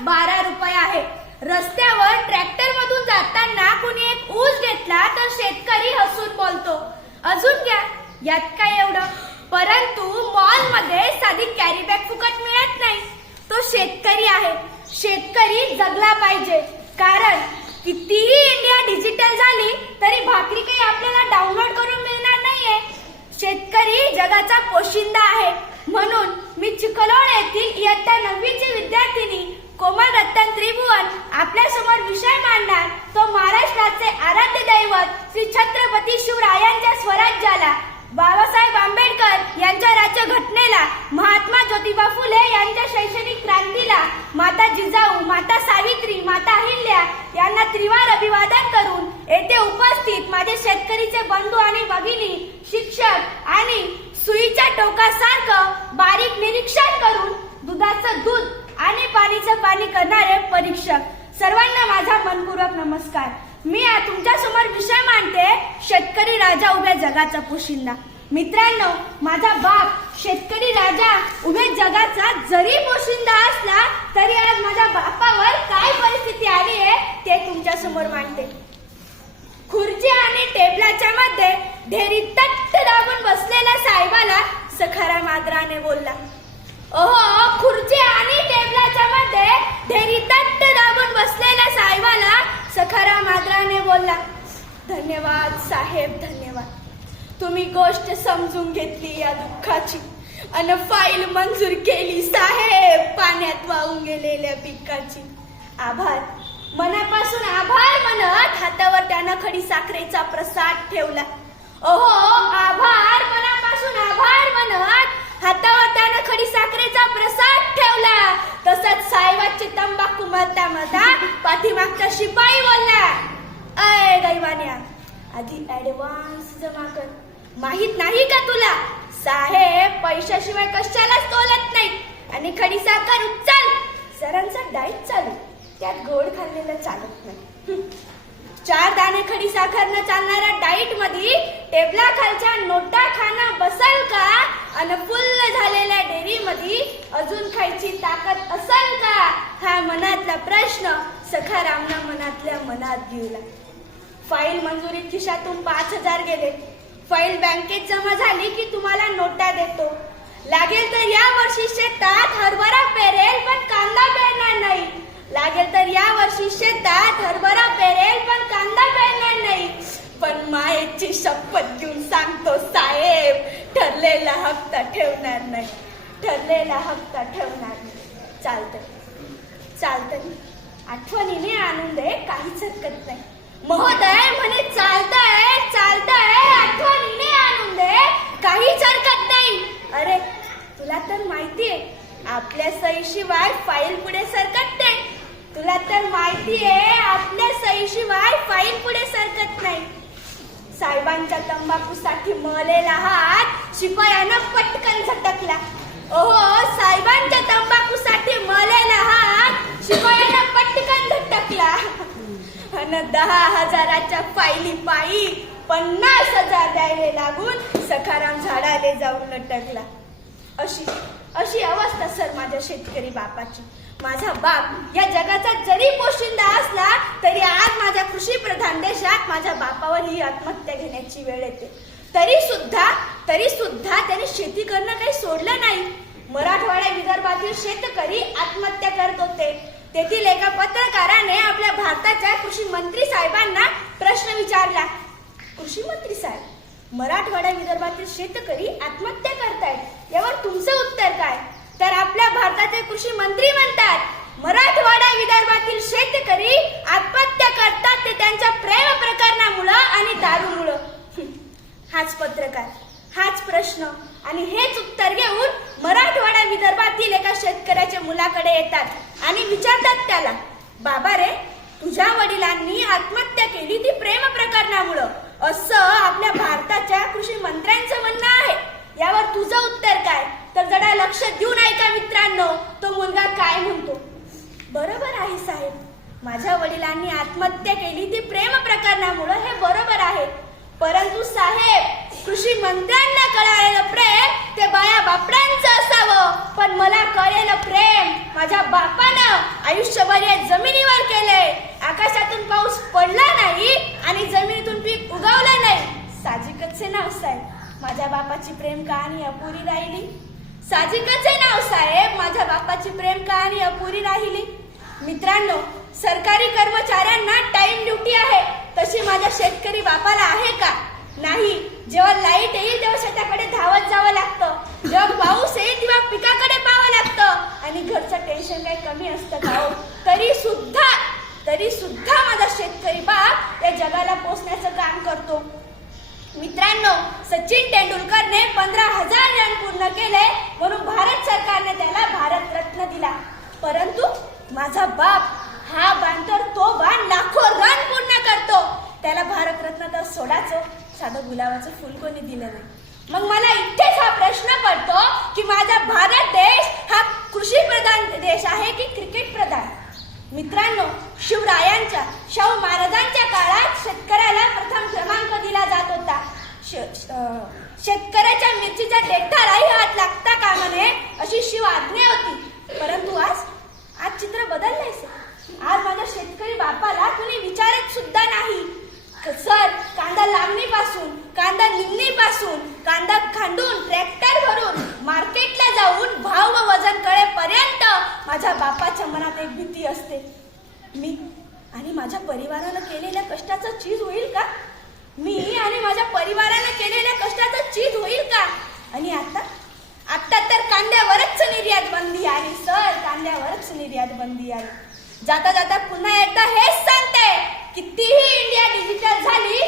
12 रुपये आहे. रस्त्यावर ट्रॅक्टर मधून जाताना कुणी एक ऊस घेतला तर शेतकरी हसून बोलतो, अजून घ्या, यात काय एवढं. परंतु मॉल मध्ये साधी कॅरी बॅग फुकट मिळत नाही. तो शेतकरी आहे. शेतकरी जगला पाहिजे, कारण कितीही इंडिया डिजिटल झाली तरी भाकरी काही आपल्याला डाउनलोड करून मिळणार नाहीये. शेतकरी जगाचा पोशिंदा आहे. म्हणून मी चिखलोड येथील इयत्ता 9वीची विद्यार्थिनी कोमल रतन त्रिभुवन आपल्या समोर विषय मांडणार तो महाराष्ट्राचे आराध्य दैवत श्री छत्रपती शिवरायांच्या स्वराज्याला, बाबासाहेब आंबेडकर यांच्या राज्यघटनेला, महात्मा ज्योतिबा फुले यांच्या शैक्षणिक क्रांतीला, माता जिजाऊ, माता सावित्री, माता अहिल्या यांना त्रिवार अभिवादन करून येथे उपस्थित माझे शेतकरीचे बंधू आणि भगिनी, शिक्षक आणि सुईच्या टोकासारखं बारीक निरीक्षण करून दुधाचं दूध आणि पाणीचं पाणी करणारे परीक्षक, सर्वांना माझा मनपूर्वक नमस्कार. मी तुमच्या समोर विषय मांडते, शेतकरी राजा उभ्या जगाचा पोशिंदा. मित्रांनो, माझा बाप शेतकरी राजा उभ्या जगाचा जरी पोशिंदा असला तरी आज माझ्या बापावर काय परिस्थिती आली आहे ते तुमच्या समोर मांडते. खुर्ची आणि टेबलाच्या मध्ये ढेरी तट्ट दाबून बसलेल्या साहेबाला सखाराम आदराने बोलला. ओहो, खुर्ची आणि टेबलाच्या मध्ये ढेरी तट्ट दाबून बसलेल्या साहेबाला सखाराम आदराने बोलला. धन्यवाद साहेब, धन्यवाद. तुम्ही गोष्ट समजून घेतली या दुःखाची अन फाईल मंजूर केली साहेब पाण्यात वाहून गेलेल्या पिकाची. आभार, मनापासून आभार म्हणत हातावर त्यानं खडी साखरेचा प्रसाद ठेवला. ओहो, आभार, मनापासून आभार म्हणत हातावर त्यानं खडी साखरेचा प्रसाद ठेवला. तसंच साहेबाची तंबाखू मळता मळता पाठीमागचा शिपाई बोलला, अय दैवान्या, आधी ऍडव्हान्स जमा कर. माहित नाही का तुला, साहेब पैशाशिवाय कशालाच तोलत नाही. आणि खडी साखर उचल. सरांचा डाएट चालू, त्यात गोड खाल्लेलं चालत नाही. 4 दाणे खडी साखर न चालणाऱ्या डाईट मध्ये टेबला खालच्या नोटा खाणं बसल का? अन फुल्ल झालेल्या डेअरी मध्ये अजून खायची ताकद असल का? हा मनातला प्रश्न सखारामना मनातल्या मनात घेऊला. फाईल मंजुरीत खिशातून 5,000 गेले. फाईल बँकेत जमा झाली की तुम्हाला नोटा देतो. लागेल तर या वर्षी शेतात हरभरा पेरेल पण कांदा पेरणार नाही. लागेल तर या वर्षी शेतात हरभरा पेरेल पण कांदा पेरणार नाही. पण मायेची शपथ घेऊन सांगतो साहेब, ठरलेला हप्ता ठेवणार नाही. ठरलेला हप्ता ठेवणार नाही. चालतंय, आठवणीने आणून दे, काहीच हरकत नाही. महोदय म्हणे चालतंय, आठवणीने आणून दे, काहीच हरकत नाही. अरे तुला तर माहितीये आपल्या सहीशिवाय फाईल पुढे सरकत नाही. तुला तर माहितीये आपल्या सहीशिवाय फाईल पुढे सरकत नाही. साहेबांच्या तंबाखूसाठी मळलेला हात शिपायानं पटकन झटकला. ओहो, साहेबांच्या तंबाखूसाठी मळलेला हात शिपायानं पटकन झटकला. अन 10,000च्या फाईली पायी 50,000 द्यायला लागून सखाराम झाडाले जाऊन लटकला. अशी अवस्था सर माझ्या शेतकरी बापाची. माझा बाप या जगाचा जरी पोशिंदा असला तरी आज माझ्या कृषी प्रधान देशात माझ्या बापावर ही आत्महत्या घेण्याची वेळ येते. तरी सुद्धा त्याने शेती करणं काही सोडलं नाही. मराठवाड्या विदर्भातील शेतकरी आत्महत्या करत होते. तेथील एका पत्रकाराने आपल्या भारताच्या कृषी मंत्री साहेबांना प्रश्न विचारला, कृषी मंत्री साहेब, मराठवाड्या विदर्भातील शेतकरी आत्महत्या करतायत, यावर तुमचं उत्तर काय? तर आपल्या भारताचे कृषी मंत्री म्हणतात, मराठवाडा विदर्भातील शेतकरी आत्महत्या करतात ते त्यांच्या प्रेम प्रकरणामुळं आणि दारूमुळं. हाच पत्रकार, हाच प्रश्न आणि हेच उत्तर घेऊन मराठवाडा विदर्भातील एका शेतकऱ्याच्या मुलाकडे येतात आणि विचारतात त्याला, बाबा रे, तुझ्या वडिलांनी आत्महत्या केली ती प्रेम प्रकरणामुळं, असं आपल्या भारताच्या कृषी मंत्र्यांचं म्हणणं आहे. यावर तुझं उत्तर काय? तर जरा लक्ष देऊन ऐका मित्रांनो, तो मुलगा काय म्हणतो. बरोबर आहे साहेब, माझ्या वडिलांनी आत्महत्या केली ती प्रेम प्रकरणामुळं, हे बरोबर आहे. परंतु साहेब, कृषी मंत्र्यांना कळालेलं प्रेम ते बाया बापड्यांचं असावं, पण मला कळलेलं प्रेम माझ्या बापानं आयुष्यभर या जमिनीवर केलंय. आकाशातून पाऊस पडला नाही आणि जमिनीतून पीक उगवलं नाही. साहजिकच आहे नाव साहेब, माझ्या बापाची प्रेम कहाणी अपुरी राहिली. साहजिकच आहे नाव साहेब, माझ्या बापाची प्रेम कहाणी अपुरी राहिली. मित्रांनो, सरकारी कर्मचाऱ्यांना टाइम ड्युटी आहे, तशी माझ्या शेतकरी बापाला आहे का? नाही. जेव्हा लाईट येईल तेव्हा शेताकडे धावत जावं लागतं, जेव्हा पाऊस येईल तेव्हा पिकाकडे पाहावं लागतं आणि घरचं टेन्शन काही कमी असतं का हो? तरी सुद्धा माझा शेतकरी बाप या जगाला पोचण्याचं काम करतो. मित्रांनो, सचिन तेंडुलकरने 15,000 रन पूर्ण केले म्हणून भारत सरकारने त्याला भारतरत्न दिला. परंतु माझा बाप हा बाण तर तो बाण लाखो रन पूर्ण करतो. त्याला भारतरत्न तर सोडाचं, साधं गुलाबाचं फुल कोणी दिलं नाही. मग मला इथेच हा प्रश्न पडतो की माझा भारत देश हा कृषी प्रधान देश आहे की क्रिकेट प्रधान? मित्रांनो, शिवरायांच्या, शाहू महाराजांच्या काळात शेतकऱ्याला प्रथम क्रमांक दिला जात होता. शेतकऱ्याच्या मिरचीच्या देठालाही हात लागता कामा नये अशी शिव आज्ञा होती. परंतु आज चित्र बदललंय. आज माझ्या शेतकरी बापाला कुणी विचारत सुद्धा नाही. सर, कांदा लावणीपासून, कांदा निमणीपासून, कांदा खांडून, ट्रॅक्टर भरून, मार्केटला जाऊन भाव व वजन कळेपर्यंत माझ्या बापाच्या मनात एक भीती असते. मी आणि माझ्या परिवारानं केलेल्या कष्टाचं चीज होईल का? मी आणि माझ्या परिवारानं केलेल्या कष्टाचं चीज होईल का? आणि आता तर कांद्यावरच निर्यात बंदी आली सर, कांद्यावरच निर्यात बंदी आली. जाता जाता पुन्हा एकदा हेच सांगते, कितीही इंडिया डिजिटल झाली